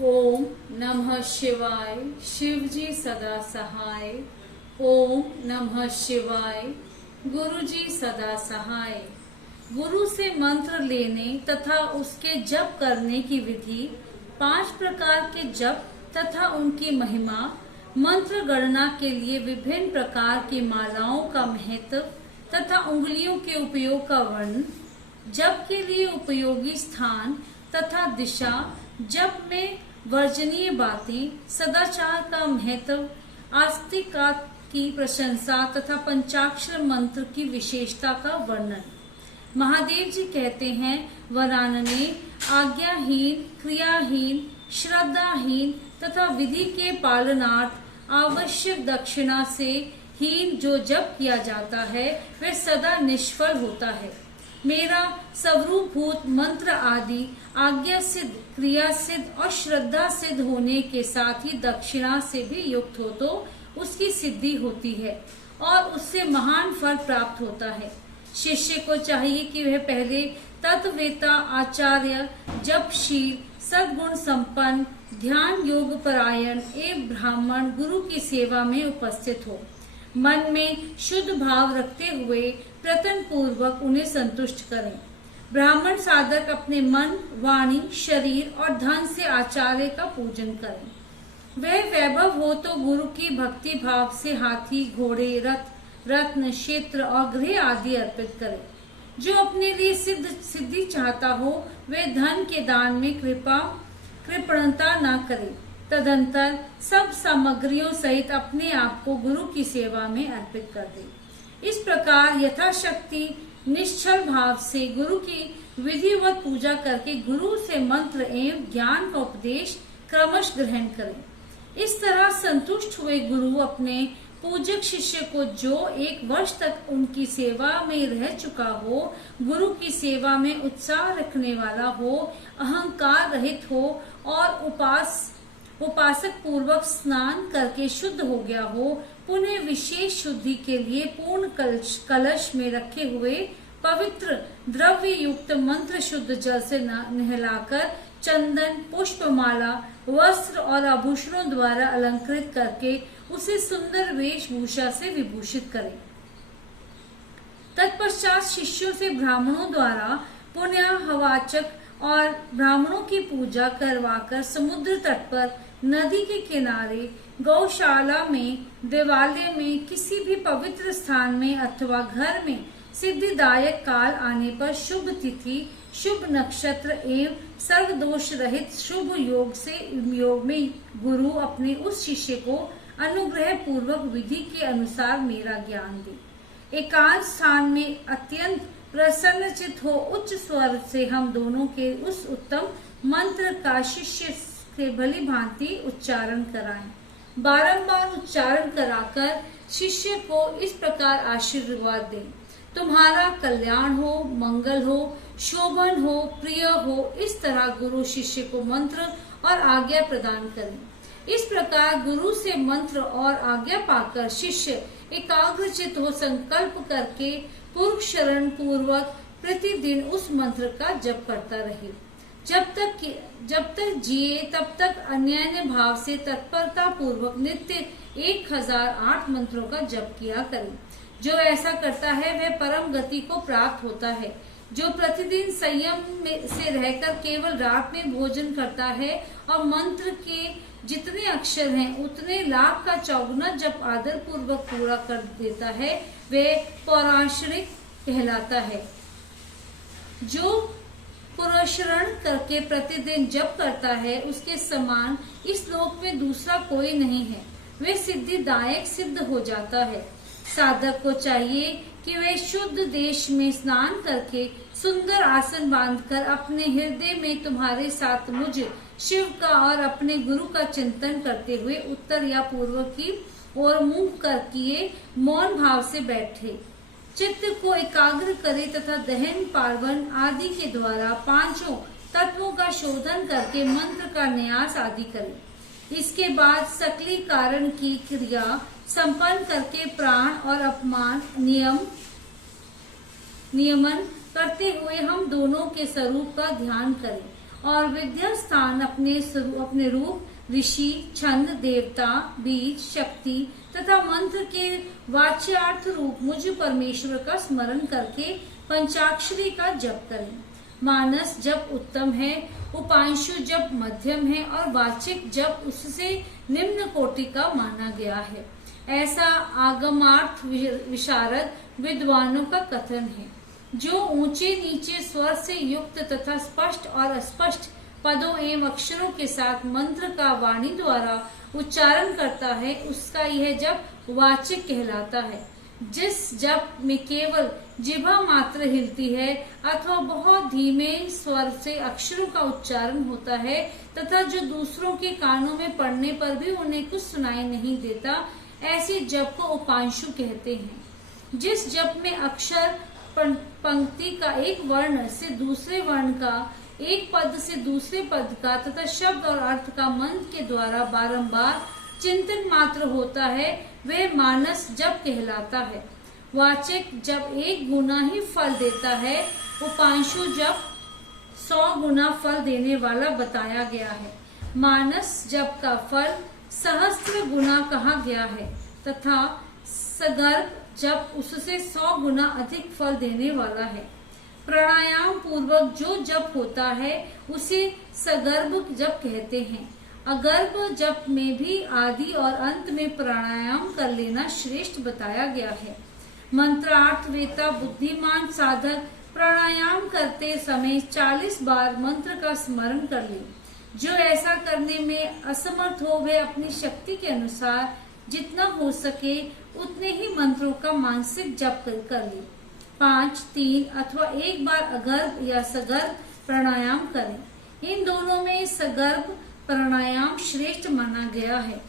ओम नमः शिवाय। शिव जी सदा सहाय। ओम नमः शिवाय। गुरु जी सदा सहाय। गुरु से मंत्र लेने तथा उसके जप करने की विधि, 5 प्रकार के जप तथा उनकी महिमा, मंत्र गणना के लिए विभिन्न प्रकार की मालाओं का महत्व तथा उंगलियों के उपयोग का वर्णन, जप के लिए उपयोगी स्थान तथा दिशा, जप में वर्जनीय बातें, सदाचार का महत्व, आस्तिक की प्रशंसा तथा पंचाक्षर मंत्र की विशेषता का वर्णन। महादेव जी कहते हैं, वरानने आज्ञाहीन, क्रियाहीन, श्रद्धाहीन तथा विधि के पालनार्थ आवश्यक दक्षिणा से हीन जो जप किया जाता है वह सदा निष्फल होता है। मेरा स्वरूपभूत मंत्र आदि आज्ञा सिद्ध, क्रिया सिद्ध और श्रद्धा सिद्ध होने के साथ ही दक्षिणा से भी युक्त हो तो उसकी सिद्धि होती है और उससे महान फल प्राप्त होता है। शिष्य को चाहिए कि वह पहले तत्ववेता, आचार्य, जपशील, सद्गुण संपन्न, ध्यान योग परायण एवं ब्राह्मण गुरु की सेवा में उपस्थित हो। मन में शुद्ध भाव रखते हुए प्रयत्न पूर्वक उन्हें संतुष्ट करें। ब्राह्मण साधक अपने मन, वाणी, शरीर और धन से आचार्य का पूजन करें। वह वैभव हो तो गुरु की भक्ति भाव से हाथी, घोड़े, रथ, रत्न, क्षेत्र और गृह आदि अर्पित करें। जो अपने लिए सिद्धि चाहता हो वह धन के दान में कृपणता न करे। तदंतर सब सामग्रियों सहित अपने आप को गुरु की सेवा में अर्पित कर दे। इस प्रकार यथाशक्ति निश्चल भाव से गुरु की विधिवत पूजा करके गुरु से मंत्र एवं ज्ञान का उपदेश क्रमश ग्रहण करें। इस तरह संतुष्ट हुए गुरु अपने पूजक शिष्य को, जो 1 वर्ष तक उनकी सेवा में रह चुका हो, गुरु की सेवा में उत्साह रखने वाला हो, अहंकार रहित हो और उपासक पूर्वक स्नान करके शुद्ध हो गया हो, पुनः विशेष शुद्धि के लिए पूर्ण कलश में रखे हुए पवित्र द्रव्य युक्त मंत्र शुद्ध जल से नहलाकर चंदन, पुष्पमाला, वस्त्र और आभूषणों द्वारा अलंकृत करके उसे सुंदर वेशभूषा से विभूषित करें। तत्पश्चात शिष्यों से ब्राह्मणों द्वारा पुण्य हवाचक और ब्राह्मणों की पूजा करवाकर समुद्र तट पर, नदी के किनारे, गौशाला में, देवालय में, किसी भी पवित्र स्थान में अथवा घर में सिद्धिदायक काल आने पर शुभ तिथि, शुभ नक्षत्र एवं सर्वदोष रहित शुभ योग में गुरु अपने उस शिष्य को अनुग्रह पूर्वक विधि के अनुसार मेरा ज्ञान दे। एकांत स्थान में अत्यंत प्रसन्नचित हो उच्च स्वर से हम दोनों के उस उत्तम मंत्र का शिष्य से भली भांति उच्चारण कराएं। बारंबार उच्चारण कराकर शिष्य को इस प्रकार आशीर्वाद दें, तुम्हारा कल्याण हो, मंगल हो, शोभन हो, प्रिय हो। इस तरह गुरु शिष्य को मंत्र और आज्ञा प्रदान करें। इस प्रकार गुरु से मंत्र और आज्ञा पाकर शिष्य एकाग्रचित हो संकल्प करके पूर्व शरण पूर्वक प्रतिदिन उस मंत्र का जप करता रहे। जब तक जिए तब तक अन्यान्य भाव से तत्परता पूर्वक नित्य 1008 मंत्रों का जप किया करे। जो ऐसा करता है वह परम गति को प्राप्त होता है। जो प्रतिदिन संयम से रहकर केवल रात में भोजन करता है और मंत्र के जितने अक्षर हैं उतने लाभ का 4 जप आदर पूर्वक पूरा कर देता है, वह पौराणिक कहलाता है। जो पुरुषरण करके प्रतिदिन जप करता है उसके समान इस लोक में दूसरा कोई नहीं है। वह सिद्धिदायक सिद्ध हो जाता है। साधक को चाहिए कि वे शुद्ध देश में स्नान करके सुंदर आसन बांधकर अपने हृदय में तुम्हारे साथ मुझ शिव का और अपने गुरु का चिंतन करते हुए उत्तर या पूर्व की ओर मुंह कर किए मौन भाव से बैठे, चित्त को एकाग्र करे तथा दहन, पार्वन आदि के द्वारा 5 तत्वों का शोधन करके मंत्र का न्यास आदि करे। इसके बाद सकली कारण की क्रिया संपन्न करके प्राण और अपमान नियमन करते हुए हम दोनों के स्वरूप का ध्यान करें और विद्या स्थान अपने रूप, ऋषि, छंद, देवता, बीज, शक्ति तथा मंत्र के वाच्यार्थ रूप मुझ परमेश्वर का स्मरण करके पंचाक्षरी का जप करें। मानस जप उत्तम है, उपांशु जप मध्यम है और वाचिक जप उससे निम्न कोटि का माना गया है। ऐसा आगमार्थ विशारद विद्वानों का कथन है। जो ऊंचे नीचे स्वर से युक्त तथा स्पष्ट और अस्पष्ट पदों एवं अक्षरों के साथ मंत्र का वाणी द्वारा उच्चारण करता है, उसका यह जप वाचिक कहलाता है। जिस जप में केवल जिह्वा मात्र हिलती है अथवा बहुत धीमे स्वर से अक्षरों का उच्चारण होता है तथा जो दूसरों के कानों में पड़ने पर भी उन्हें कुछ सुनाई नहीं देता, ऐसे जप को उपांशु कहते हैं। जिस जप में अक्षर पंक्ति का एक वर्ण से दूसरे वर्ण का, एक पद से दूसरे पद का तथा शब्द और अर्थ का मंत्र के द्वारा बारंबार चिंतन मात्र होता है, वह मानस जप कहलाता है। वाचिक जब 1 गुना ही फल देता है, उपांशु जप 100 गुना फल देने वाला बताया गया है। मानस जप का फल सहस्त्र गुना कहा गया है तथा सगर्भ जप उससे 100 गुना अधिक फल देने वाला है। प्राणायाम पूर्वक जो जप होता है उसे सगर्भ जप कहते हैं। अगर्भ जप में भी आदि और अंत में प्राणायाम कर लेना श्रेष्ठ बताया गया है। मंत्रार्थ वेता बुद्धिमान साधक प्राणायाम करते समय 40 बार मंत्र का स्मरण कर ले। जो ऐसा करने में असमर्थ हो वह अपनी शक्ति के अनुसार जितना हो सके उतने ही मंत्रों का मानसिक जप कर ले। 5, 3 अथवा 1 बार अगर्भ या सगर्भ प्राणायाम करें। इन दोनों में सगर्भ प्राणायाम श्रेष्ठ माना गया है।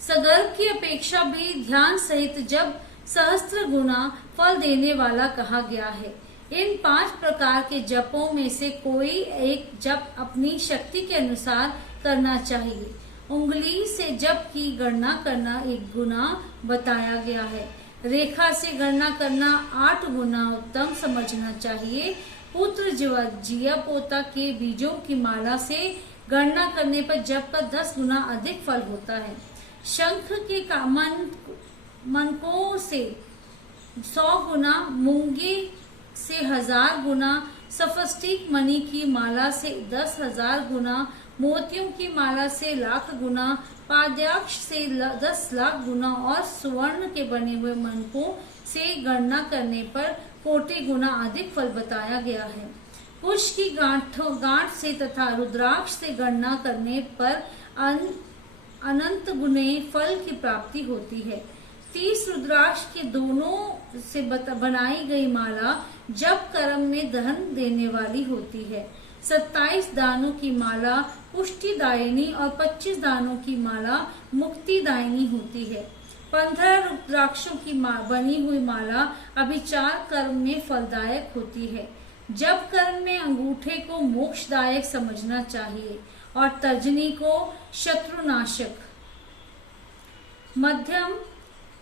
सगर्भ की अपेक्षा भी ध्यान सहित जब सहस्त्र गुना फल देने वाला कहा गया है। इन 5 प्रकार के जपों में से कोई एक जप अपनी शक्ति के अनुसार करना चाहिए। उंगली से जप की गणना करना 1 गुना बताया गया है। रेखा से गणना करना 8 गुना उत्तम समझना चाहिए। पुत्र जिया पोता के बीजों की माला से गणना करने पर जप का 10 गुना अधिक फल होता है। शंख के मनकों से 100 गुना, मूंगे से 1000 गुना, सफस्टिक मणि की माला से 10,000 गुना, मोतियों की माला से 1,00,000 गुना, पाद्याक्ष से 10 लाख गुना और स्वर्ण के बने हुए मनकों से गणना करने पर कोटि गुना अधिक फल बताया गया है। कुश की गांठ से तथा रुद्राक्ष से गणना करने पर अनंत गुने फल की प्राप्ति होती है। 30 रुद्राक्ष के दोनों से बनाई गई माला जप कर्म में धन देने वाली होती है। 27 दानों की माला पुष्टिदायिनी और 25 दानों की माला मुक्तिदायिनी होती है। 15 रुद्राक्षों की बनी हुई माला अभिचार कर्म में फलदायक होती है। जप कर्म में अंगूठे को मोक्षदायक समझना चाहिए और तर्जनी को शत्रुनाशक।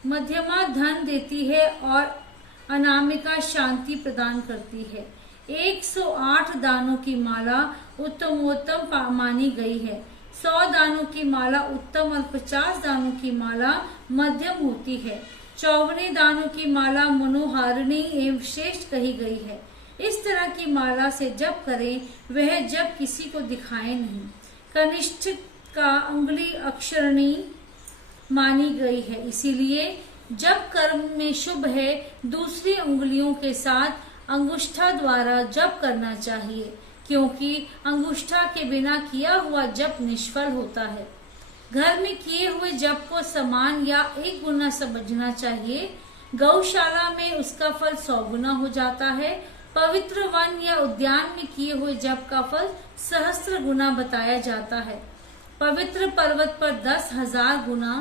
मध्यमा धन देती है और अनामिका शांति प्रदान करती है। 108 दानों की माला उत्तमोत्तम मानी गई है। 100 दानों की माला उत्तम और 50 दानों की माला मध्यम होती है। 54 दानों की माला मनोहारिणी एवं श्रेष्ठ कही गई है। इस तरह की माला से जप करें, वह जप किसी को दिखाए नहीं। कनिष्ठ का अंगुली अक्षरणी मानी गई है, इसीलिए जप कर्म में शुभ है दूसरी उंगलियों के साथ अंगुष्ठा द्वारा जप करना चाहिए, क्योंकि अंगुष्ठा के बिना किया हुआ जप निष्फल होता है। घर में किए हुए जप को समान या 1 गुना समझना चाहिए। गौशाला में उसका फल 100 गुना हो जाता है। पवित्र वन या उद्यान में किए हुए जप का फल सहस्त्र गुना बताया जाता है। पवित्र पर्वत पर 10,000 गुना,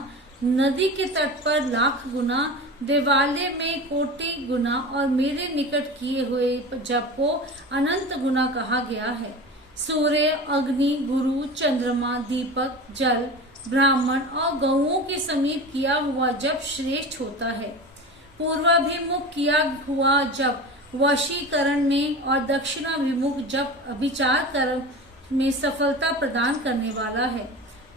नदी के तट पर 1,00,000 गुना, देवालय में कोटि गुना और मेरे निकट किए हुए जप को अनंत गुना कहा गया है। सूर्य, अग्नि, गुरु, चंद्रमा, दीपक, जल, ब्राह्मण और गौओं के समीप किया हुआ जप श्रेष्ठ होता है। पूर्वाभिमुख किया हुआ जप वशीकरण में और दक्षिणाभिमुख जप अभिचार कर्म में सफलता प्रदान करने वाला है।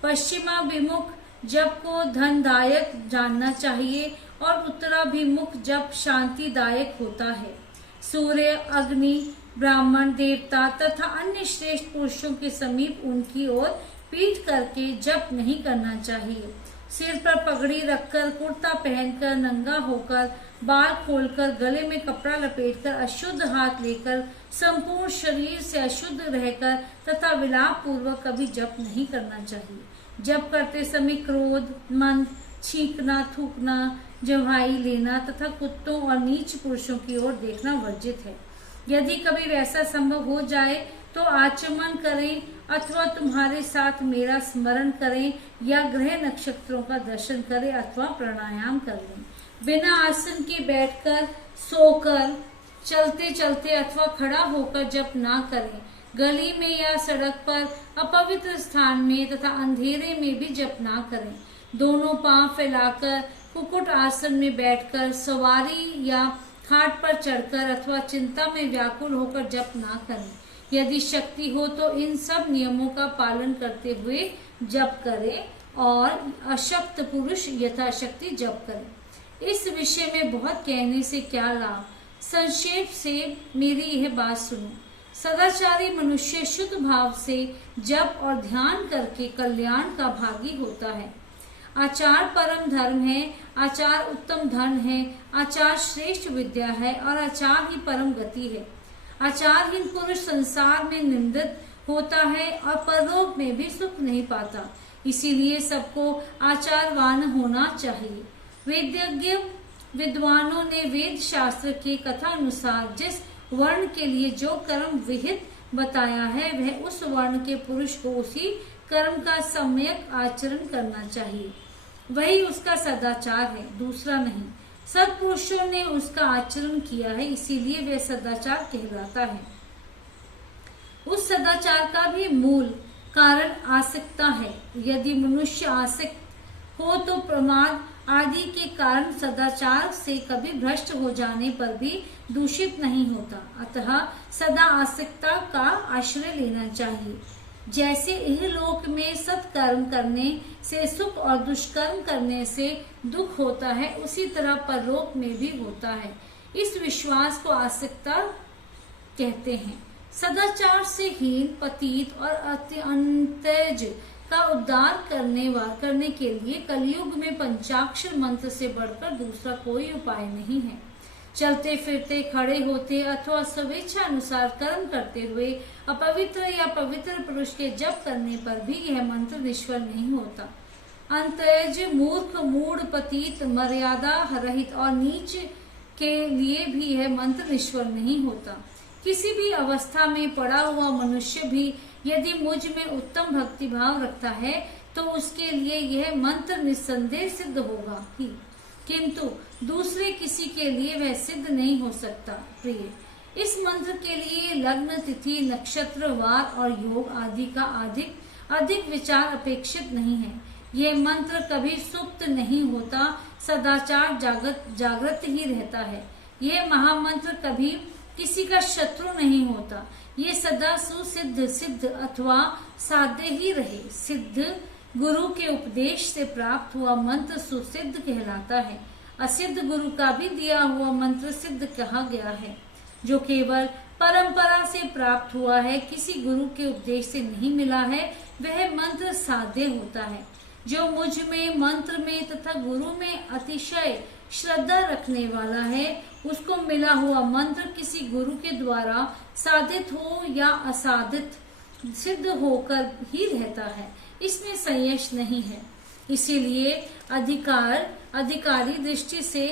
पश्चिमाभिमुख जप को धनदायक जानना चाहिए और उत्तराभिमुख जप शांतिदायक होता है। सूर्य, अग्नि, ब्राह्मण, देवता तथा अन्य श्रेष्ठ पुरुषों के समीप उनकी ओर पीठ करके जप नहीं करना चाहिए। सिर पर पगड़ी रखकर, कुर्ता पहनकर, नंगा होकर, बाल खोलकर, गले में कपड़ा लपेटकर, अशुद्ध हाथ लेकर, संपूर्ण शरीर से अशुद्ध रहकर तथा विलाप पूर्वक कभी जप नहीं करना चाहिए। जप करते समय क्रोध, मंद, छींकना, थूकना, जम्हाई लेना तथा कुत्तों और नीच पुरुषों की ओर देखना वर्जित है। यदि कभी वैसा संभव हो जाए तो आचमन करें अथवा तुम्हारे साथ मेरा स्मरण करें या ग्रह नक्षत्रों का दर्शन करें अथवा प्राणायाम कर लें। बिना आसन के बैठकर, सोकर, चलते चलते अथवा खड़ा होकर जप ना करें। गली में या सड़क पर, अपवित्र स्थान में तथा अंधेरे में भी जप ना करें। दोनों पांव फैलाकर कुकुट आसन में बैठकर, सवारी या खाट पर चढ़कर अथवा चिंता में व्याकुल होकर जप ना करें। यदि शक्ति हो तो इन सब नियमों का पालन करते हुए जप करें और अशक्त पुरुष यथाशक्ति जप करें। इस विषय में बहुत कहने से क्या लाभ, संक्षेप से मेरी यह बात सुनो। सदाचारी मनुष्य शुद्ध भाव से जप और ध्यान करके कल्याण का भागी होता है। आचार परम धर्म है, आचार उत्तम धन है, आचार श्रेष्ठ विद्या है और आचार ही परम गति है। आचारहीन पुरुष संसार में निंदित होता है और परलोक में भी सुख नहीं पाता। इसीलिए सबको आचारवान होना चाहिए। वेदज्ञ विद्वानों ने वेद शास्त्र की कथा अनुसार जिस वर्ण के लिए जो कर्म विहित बताया है वह उस वर्ण के पुरुष को उसी कर्म का सम्यक आचरण करना चाहिए। वही उसका सदाचार है, दूसरा नहीं। सत्पुरुषों ने उसका आचरण किया है, इसीलिए वह सदाचार कहलाता है। उस सदाचार का भी मूल कारण आसक्ता है। यदि मनुष्य आसक्त हो तो प्रमाद आदि के कारण सदाचार से कभी भ्रष्ट हो जाने पर भी दूषित नहीं होता। अतः सदा आसक्ता का आश्रय लेना चाहिए। जैसे इहलोक में सत्कर्म करने से सुख और दुष्कर्म करने से दुख होता है, उसी तरह परलोक में भी होता है। इस विश्वास को आसक्ता कहते हैं। सदाचार से हीन, पतित और अंत्यज का उद्धार करने के लिए कलयुग में पंचाक्षर मंत्र से बढ़कर दूसरा कोई उपाय नहीं है। चलते फिरते, खड़े होते अथवा स्वेच्छा अनुसार कर्म करते हुए अपवित्र या पवित्र पुरुष के जप करने पर भी यह मंत्र निष्फल नहीं होता। अंतज, मूर्ख, मूढ़, पतित, मर्यादा रहित और नीच के लिए भी यह मंत्र निष्फल नहीं होता। किसी भी अवस्था में पड़ा हुआ मनुष्य भी यदि मुझ में उत्तम भक्ति भाव रखता है तो उसके लिए यह मंत्र निस्संदेह सिद्ध होगा ही, किंतु दूसरे किसी के लिए वह सिद्ध नहीं हो सकता। प्रिय, इस मंत्र के लिए लग्न, तिथि, नक्षत्र, वार और योग आदि का अधिक विचार अपेक्षित नहीं है। यह मंत्र कभी सुप्त नहीं होता, सदाचार जागृत ही रहता है। यह महामंत्र कभी किसी का शत्रु नहीं होता। ये सदा सुसिद्ध, सिद्ध अथवा साध्य ही रहे। सिद्ध गुरु के उपदेश से प्राप्त हुआ मंत्र सुसिद्ध कहलाता है। असिद्ध गुरु का भी दिया हुआ मंत्र सिद्ध कहा गया है। जो केवल परंपरा से प्राप्त हुआ है, किसी गुरु के उपदेश से नहीं मिला है, वह मंत्र साध्य होता है। जो मुझ में, मंत्र में तथा गुरु में अतिशय श्रद्धा रखने वाला है, उसको मिला हुआ मंत्र किसी गुरु के द्वारा साधित हो या असाधित सिद्ध होकर ही रहता है। इसमें संशय नहीं है। इसीलिए अधिकारी दृष्टि से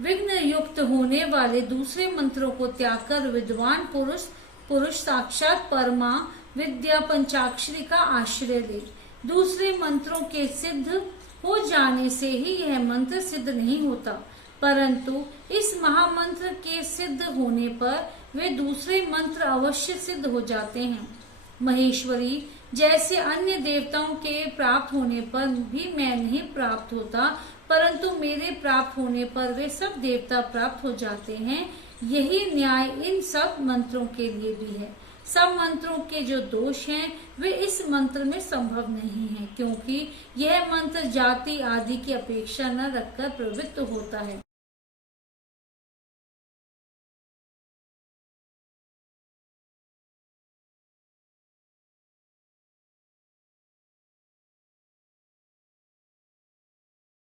विघ्न युक्त होने वाले दूसरे मंत्रों को त्याग कर विद्वान पुरुष साक्षात परमा विद्या पंचाक्षरी का आश्रय ले। दूसरे मंत्रों के सिद्ध हो जाने से ही यह मंत्र सिद्ध नहीं होता, परंतु इस महामंत्र के सिद्ध होने पर वे दूसरे मंत्र अवश्य सिद्ध हो जाते हैं। महेश्वरी जैसे अन्य देवताओं के प्राप्त होने पर भी मैं नहीं प्राप्त होता, परंतु मेरे प्राप्त होने पर वे सब देवता प्राप्त हो जाते हैं। यही न्याय इन सब मंत्रों के लिए भी है। सब मंत्रों के जो दोष हैं वे इस मंत्र में संभव नहीं है, क्योंकि यह मंत्र जाति आदि की अपेक्षा न रखकर प्रवृत्त होता है।